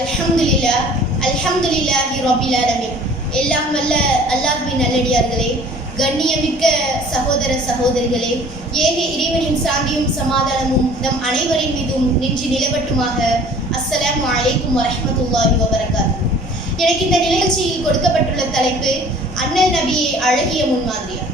அல்ஹம்துலில்லாஹ் அல்ஹம்துலில்லாஹி ரப்பில் ஆலமீன். எல்லாம் வல்ல அல்லாஹ்வின் நல்லடியார்களே, கண்ணியமிக்க சகோதர சகோதரிகளே, ஏக இறைவனின் சாந்தியும் சமாதானமும் நம் அனைவரின் மீதும் நின்று நிலவட்டுமாக. அஸ்ஸலாமு அலைக்கும் வரஹ்மத்துல்லாஹி வபரகாத்துஹு. எனக்கு இந்த நிகழ்ச்சியில் கொடுக்கப்பட்டுள்ள தலைப்பு அண்ணல் நபியை அழகிய முன்மாதிரியா.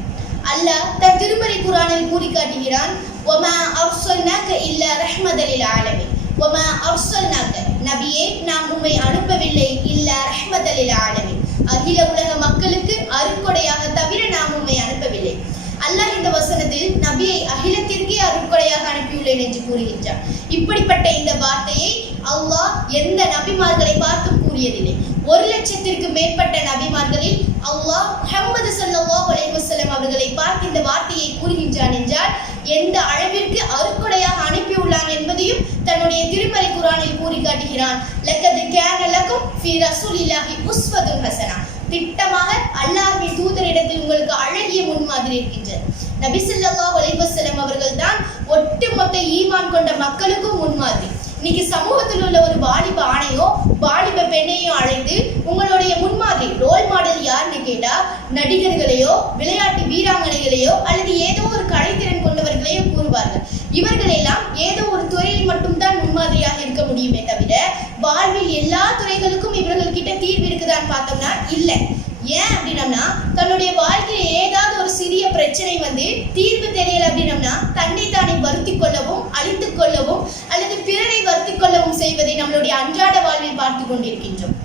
அல்லாஹ் தன் திருமறை குர்ஆனில் கூறி காட்டுகிறான், வமா அர்ஸல்னாக இல்லா ரஹ்மதல் லில் ஆலமீன். வமா அர்ஸல்னாக, நபியே நாம் உம்மை அனுப்பவில்லை, இல்லா ரஹ்மதல் லில் ஆலமீன், அகில உலக மக்களுக்கு அருட்கொடையாக தவிர நாம் உம்மை அனுப்பவில்லை. அல்லாஹ் இந்த வசனத்தில் நபியை அகிலத்திற்கே அருட்கொடையாக அனுப்பியுள்ளேன் என்று கூறுகின்றார். இப்படிப்பட்ட இந்த வார்த்தையை அல்லாஹ் எந்த நபிமார்களை பார்த்து கூறியதில்லை. 1,00,000க்கு மேற்பட்ட நபிமார்களில் அல்லாஹ் முஹம்மது ஸல்லல்லாஹு அலைஹி வஸல்லம் அவர்களை பார்த்து இந்த வார்த்தையை கூறுகின்றான் என்றால் எந்த அளவிற்கு அருட்கொடையாக அனுப்பியுள்ளான் என்பதையும் தன்னுடைய திருமறை குர்ஆனில் கூறி காட்டுகிறான். லக்கத் கான லகும் ஃபீ ரசூலில்லாஹி உஸ்வத்துன் ஹஸனா. திட்டமாக அல்லாஹ்வின் தூதரிடத்தில் உங்களுக்கு அழகிய முன்மாதிரி இருக்கின்றது. நபி ஸல்லல்லாஹு அலைஹி வஸல்லம் அவர்கள் தான் ஒட்டுமொத்த ஈமான் கொண்ட மக்களுக்கும் முன்மாதிரி. இன்னைக்கு சமூகத்தில் உள்ள ஒரு வாலிப ஆணையோ வாலிப பெண்ணையோ அழைத்து உங்களுடைய முன்மாதிரி ரோல் மாடல் யாருன்னு கேட்டா நடிகர்களையோ விளையாட்டு வீராங்கனைகளையோ அல்லது ஏதோ ஒரு கலைத்திறன் கொண்டவர்களையோ கூறுவார்கள். இவர்களெல்லாம் ஏதோ ஒரு துறையில் மட்டும்தான் முன்மாதிரியாக இருக்க முடியுமே தவிர வாழ்வில் எல்லா துறைகளுக்கும் இவர்கள் கிட்ட தீர்வு இருக்குதான்னு பார்த்தோம்னா இல்லை. ஏன் அப்படின்னம்னா தன்னுடைய வாழ்க்கையில ஏதாவது ஒரு சிறிய பிரச்சனை வந்து தீர்வு தெரியல அப்படின்னம்னா தன்னைத்தானே வருத்தி கொள்ளவும் அழித்து கொள்ளவும் அல்லது பிறரை வருத்தி கொள்ளவும் செய்வதை நம்மளுடைய அன்றாட வாழ்வில் பார்த்து கொண்டிருக்கின்றோம்.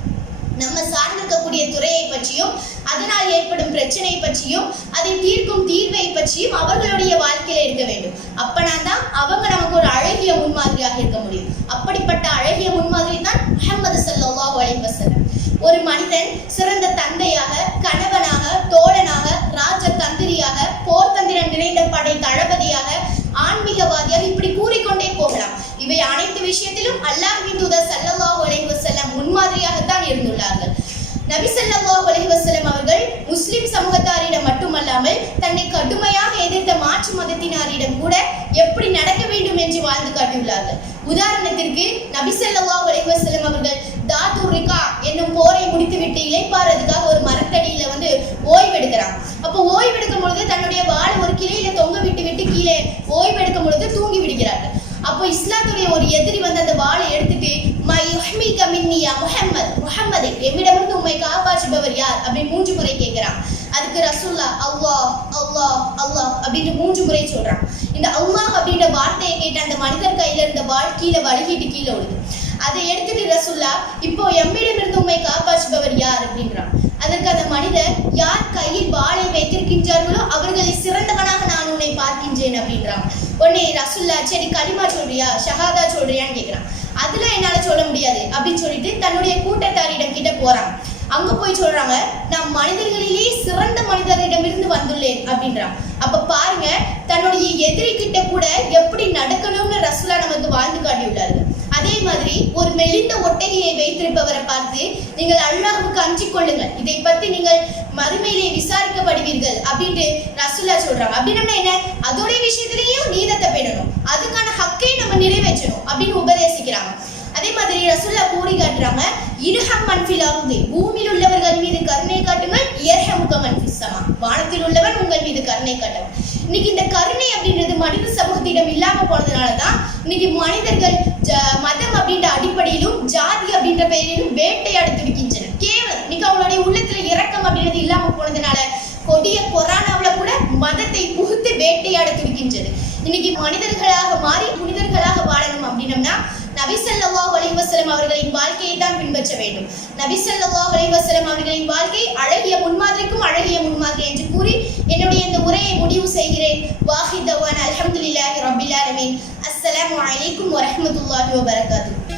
நம்ம சார்ந்திருக்கக்கூடிய துறையை பற்றியும் அதனால் ஏற்படும் பிரச்சனை பற்றியும் அதை தீர்க்கும் தீர்வை பற்றியும் அவர்களுடைய வாழ்க்கையில இருக்க வேண்டும். அப்பனா தான் அவங்க நமக்கு ஒரு அழகிய முன்மாதிரியாக இருக்க முடியும். அப்படிப்பட்ட அழகிய முன்மாதிரி தான் முஹம்மது ஸல்லல்லாஹு அலைஹி வஸல்லம். ஒரு மனிதன் சிறந்த தந்தையாக, கணவனாக, தோழனாக, ராஜ தந்திரியாக, போர் தந்திரம் நிறைந்த படை தளபதியாக, ஆன்மீகவாதியாக, இப்படி கூறிக்கொண்டே போகலாம். இவை அனைத்து விஷயத்திலும் அல்லாஹ்வின் தூதர் ஸல்லல்லாஹு அலைஹி வஸல்லம் முன்மாதிரியாகத்தான் இருந்துள்ளார்கள். நபி ஸல்லல்லாஹு அலைஹி வஸல்லம் அவர்கள் முஸ்லிம் சமூகத்தாரிடம் மட்டுமல்லாமல் தன்னை கடுமையாக எதிர்த்த மாற்று மதத்தினரிடம் கூட எப்படி நடக்க வேண்டும் என்று வாழ்ந்து காட்டியுள்ளார்கள். உதாரணத்திற்கு நபி ஸல்லல்லாஹு அலைஹி வஸல்லம் அவர்கள் தாதுர் ரிகா என்னும் போரை முடித்துவிட்டு இளைப்பாறதுக்காக ஒரு மரத்தடியில வந்து ஓய்வெடுக்கிறாங்க. அப்போ ஓய்வெடுக்கும் பொழுது தன்னுடைய வாளை ஒரு கிளையில தொங்க விட்டு கீழே ஓய்வெடுக்கும் பொழுது தூங்கி விடுகிறார்கள். அப்போ இஸ்லாத்துடைய ஒரு எதிரி வந்து அந்த வாளை எடுத்துட்டு முஹம்மதே, எம்மிடமிருந்து உம்மை காப்பாற்றுபவர் யார் அப்படின்னு 3 முறை கேட்கிறான். அதுக்கு ரசூல்லா அல்லாஹ் அல்லாஹ் அல்லாஹ் அப்படின்னு 3 முறை சொல்றான். இந்த அல்லாஹ் அப்படின்ற வார்த்தையை கேட்ட அந்த மனிதர் கையில இருந்த வாள் கீழே வழுகிட்டு கீழே விழுது. அதை எடுத்துட்டு ரசூல்லா இப்போ எம்மிடமிருந்து உம்மை காப்பாற்றுபவர் யார் அப்படின்றான். அதற்கு அந்த மனிதர் யார் கையில் வாளை வைத்திருக்கின்றார்களோ அவர்களை சிறந்தவனாக நான் உன்னை பார்க்கின்றேன் அப்படின்றான். உடனே ரசூல்லா சரி களிமா சொல்றியா, ஷஹாதா சொல்றியான்னு கேட்கிறான். அதுல என்னால சொல்ல முடியாது அப்படின்னு சொல்லிட்டு தன்னுடைய கூட்டத்தாரிடம் கிட்ட போறான். அங்க போய் சொல்றாங்க, நான் மனிதர்களிலேயே சிறந்த மனிதரிடமிருந்து வந்துள்ளேன் அப்படின்றான். அப்ப பாருங்க, தன்னுடைய எதிரி கிட்ட கூட எப்படி நடக்கணும்னு ரசூலா நமக்கு வாழ்ந்து காட்டியுள்ளார்கள். அதே மாதிரி ஒரு மெலிந்த ஒட்டகையை வைத்திருப்பவரை பார்த்து நீங்கள் அல்லாஹ்வுக்கு அஞ்சிக் கொள்ளுங்கள், இதை பத்தி நீங்கள் மறுமையிலே விசாரிக்கப்படுவீர்கள் அப்படின்ட்டு ரசூலா சொல்றாங்க. அப்படின்னா என்ன, அதோடைய விஷயத்திலையும் நீதத்தை பேணணும், அதுக்கான ஹக்கை நம்ம நிறைவேற்றணும் அப்படின்னு உபதேசிக்கிறாங்க. அதே மாதிரி ரசூலா கூறி காட்டுறாங்க, இர்ஹம் மன் ஃபில் அர்தி, பூமியில் உள்ளவர்கள் மீது கருணை காட்டுங்கள், யர்ஹமுக மன் ஃபிஸ் ஸமா, வானத்தில் உள்ளவன் உங்கள் மீது கருணை காட்டும். இன்னைக்கு இந்த கருணை அப்படின்றது மனித சமூகத்திடம் இல்லாம போனதுனாலதான் இன்னைக்கு மனிதர்கள் மதம் அப்படின்ற அடிப்படையிலும் ஜாதி அப்படின்ற பெயரிலும் வேட்டையாட துடிக்கின்றனர். கேவலம் இன்னைக்கு அவங்களுடைய உள்ளத்துல இரக்கம் அப்படின்றது இல்லாம போனதுனால கொடிய கொரோனாவில கூட மதத்தை புகுத்து வேட்டையாட துடிக்கின்றது. இன்னைக்கு மனிதர்களாக மாறி புனிதர்களாக வாழணும் அப்படின்னம்னா நபி ஸல்லல்லாஹு அலைஹி வஸல்லம் அவர்களின் வாழ்க்கையை தான் பின்பற்ற வேண்டும். நபி ஸல்லல்லாஹு அலைஹி வஸல்லம் அவர்களின் வாழ்க்கை அழகிய முன்மாதிரிக்கும் அழகிய முன்மாதிரி என்று கூறி என்னுடைய இந்த உரையை முடிவு செய்கிறேன். வாஹித் தவானா அல்ஹம்துலில்லாஹி ரப்பில் ஆலமீன். அஸ்ஸலாமு அலைக்கும் வரஹ்மத்துல்லாஹி வபரகாத்துஹு.